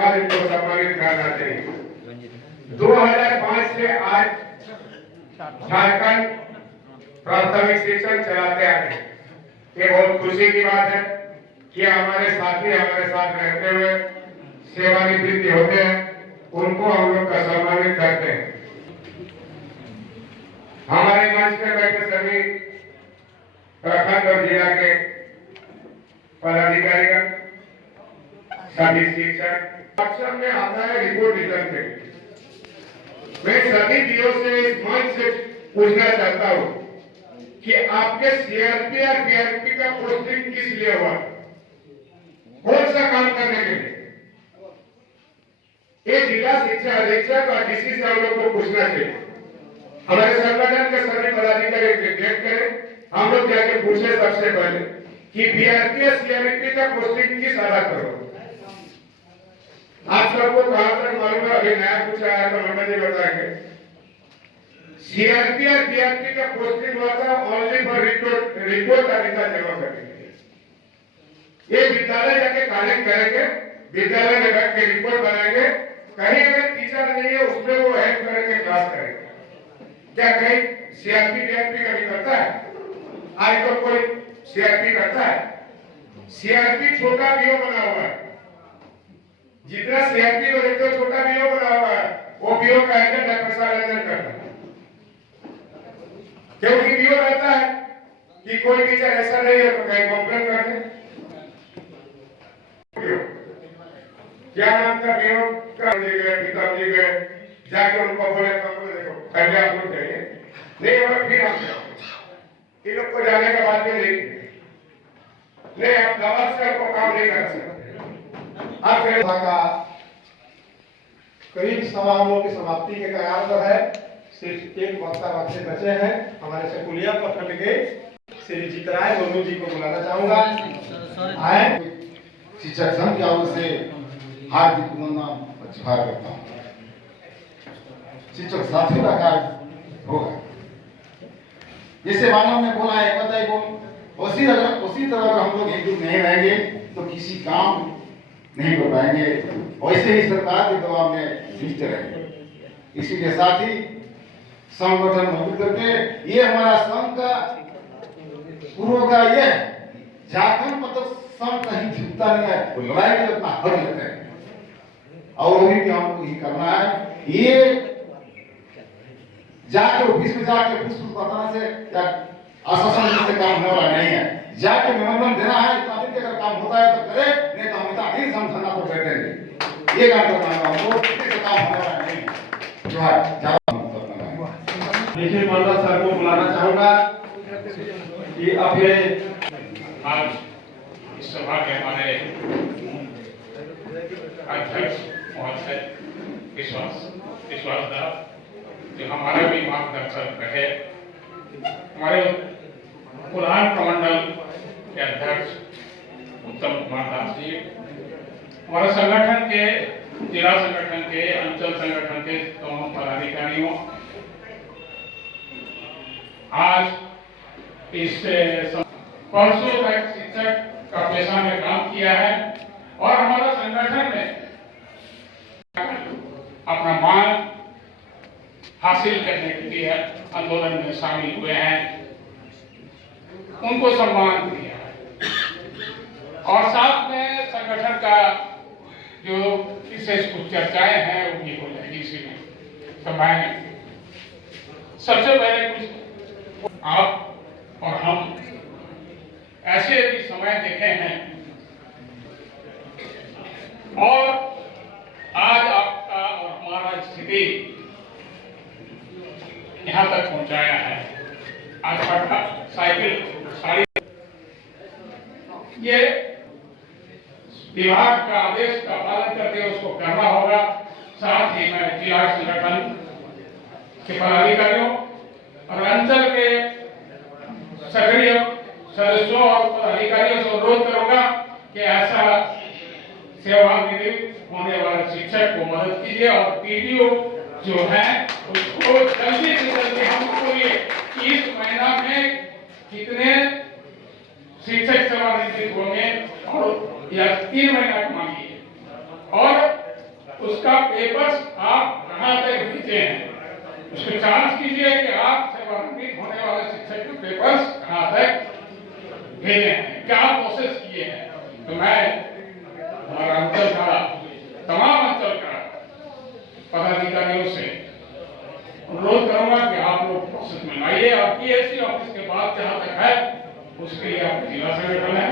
बाद इनको सम्मानित करना चाहिए। 2005 से आज झारखंड प्राथमिक शिक्षण चलाते आ रहे। ये बहुत खुशी की बात है कि हमारे साथी हमारे साथ रहते हुए सेवानिवृत्ति होते हैं, उनको हम लोग का सम्मानित करते हैं। हमारे मंच में बैठे सभी प्रखंड और जिला के पदाधिकारीगण, सभी शिक्षक, अक्सर में आता है रिपोर्ट रिटर्न पे। मैं सभी डीओ से इस मंच से पूछना चाहता हूँ कि आपके सीआरपी और बीआरपी का पोस्टिंग किस लिए हुआ, कौन सा काम करने के लिए? ये जिला शिक्षा अधीक्षक और डीसी से हम लोग को पूछना चाहिए। हमारे संगठन के सभी पदाधिकारी डेट करें, हम लोग जाके पूछे सबसे पहले कि बीआरपी और सीआरपी का पोस्टिंग किस आधार पर हो। आप सबको कहां तक मालूम है, अभी नया पूछा आया तो मंडल जी बताएंगे। सीआरपी और बीआरपी का पोस्टिंग हुआ था ओनली फॉर रिपोर्ट अधिकार जमा करने के लिए। ये विद्यालय जाके कलेक्ट करेंगे, विद्यालय में बैठ के रिपोर्ट बनाएंगे, कहीं अगर टीचर नहीं है उसमें वो हेल्प करेंगे, क्लास करेंगे। क्या कहीं सीआरपी बीआरपी का भी करता है? आज तो कोई सीआरपी करता है? सीआरपी छोटा बीओ बना हुआ है, जितना सीआरपी को देखते हो छोटा बीओ बना हुआ है, वो बीओ का एजेंट है, पैसा लेन देन करता है। क्योंकि बीओ रहता है कि कोई टीचर ऐसा नहीं है तो कहीं कंप्लेन कर दे। क्या नाम था बीओ का? पिताजी गए जाके उनको बोले देखो पहले आप लोग जाइए, नहीं और फिर हम इन लोग को जाने के बाद में नहीं आप दवा से आपको काम नहीं कर सकते। आप करीब समारोह की समाप्ति के कगार पर है। सिर्फ एक वक्ता बच्चे बचे हैं। हमारे स्कूलिया प्रखंड के श्री जीतराय मुर्मू जी को बुलाना चाहूंगा। आए शिक्षक संघ की ओर से हार्दिक नमस्कार करता हूँ। शिक्षक साथियों का कार्य होगा, जैसे मानव ने बोला है, बताइए बोल उसी तरह अगर हम लोग एकजुट नहीं रहेंगे तो किसी काम नहीं कर पाएंगे। वैसे ही सरकार के दबाव में जीते रहेंगे। इसीलिए साथी संगठन मजबूत करके ये हमारा संघ का पूर्व का ये झारखंड मतलब संघ कहीं झुकता नहीं है, वो लड़ाई में अपना हक लेते हैं और वो भी हमको ही करना है। ये जाके ऑफिस में जाके कुछ बताना से या आश्वासन से काम होने वाला नहीं है। जाके मेमोरेंडम देना है, इतना दिन के अगर काम होता है तो करे, नहीं तो हम इतना दिन समझना को बैठेंगे। ये काम करना है हमको, इससे काम होने वाला नहीं है। जो है देखिए मंडल सर को बुलाना चाहूंगा कि अपने आज इस सभा के हमारे अध्यक्ष महोदय विश्वास दास जो हमारा भी मार्गदर्शक रहे, हमारे कुलान प्रमंडल के अध्यक्ष उत्तम कुमार दास जी, हमारे संगठन के जिला संगठन के अंचल संगठन के दोनों पदाधिकारियों, आज इस परसों तक शिक्षक का पेशा में काम किया है और हमारा संगठन में अपना मान हासिल करने के लिए आंदोलन में शामिल हुए हैं, उनको सम्मान दिया है। और साथ में संगठन का जो विशेष कुछ चर्चाएं हैं वो भी हो जाएगी इसी में। तो मैं सबसे पहले कुछ आप और हम ऐसे भी समय देखे हैं और आज आपका और हमारा स्थिति यहाँ तक पहुंचाया है। आज साइकिल साड़ी ये विभाग का आदेश का पालन करके उसको करना होगा। साथ ही मैं जिला संगठन के पदाधिकारियों और अंचल के सक्रिय सदस्यों और पदाधिकारियों से अनुरोध करूंगा कि ऐसा सेवानिवृत्त होने वाले शिक्षक को मदद कीजिए और पीडीओ जो है उसको जल्दी से जल्दी हम बोलिए कि इस महीना में कितने शिक्षक सेवानिवृत्त होंगे और या 3 महीना मांगिए और उसका पेपर्स आप कहाँ तक भेजे हैं, उसको जांच कीजिए कि आप सेवानिवृत्त होने वाले शिक्षक के पेपर्स कहाँ तक भेजे हैं, क्या प्रोसेस किए हैं। तो मैं हमारा अंचल का तमाम अंचल का पदाधिकारियों से अनुरोध करूंगा कि आप लोग प्रोसेस में लाइए और पीएससी ऑफिस के बाद जहां तक है उसके लिए आप जिला संगठन है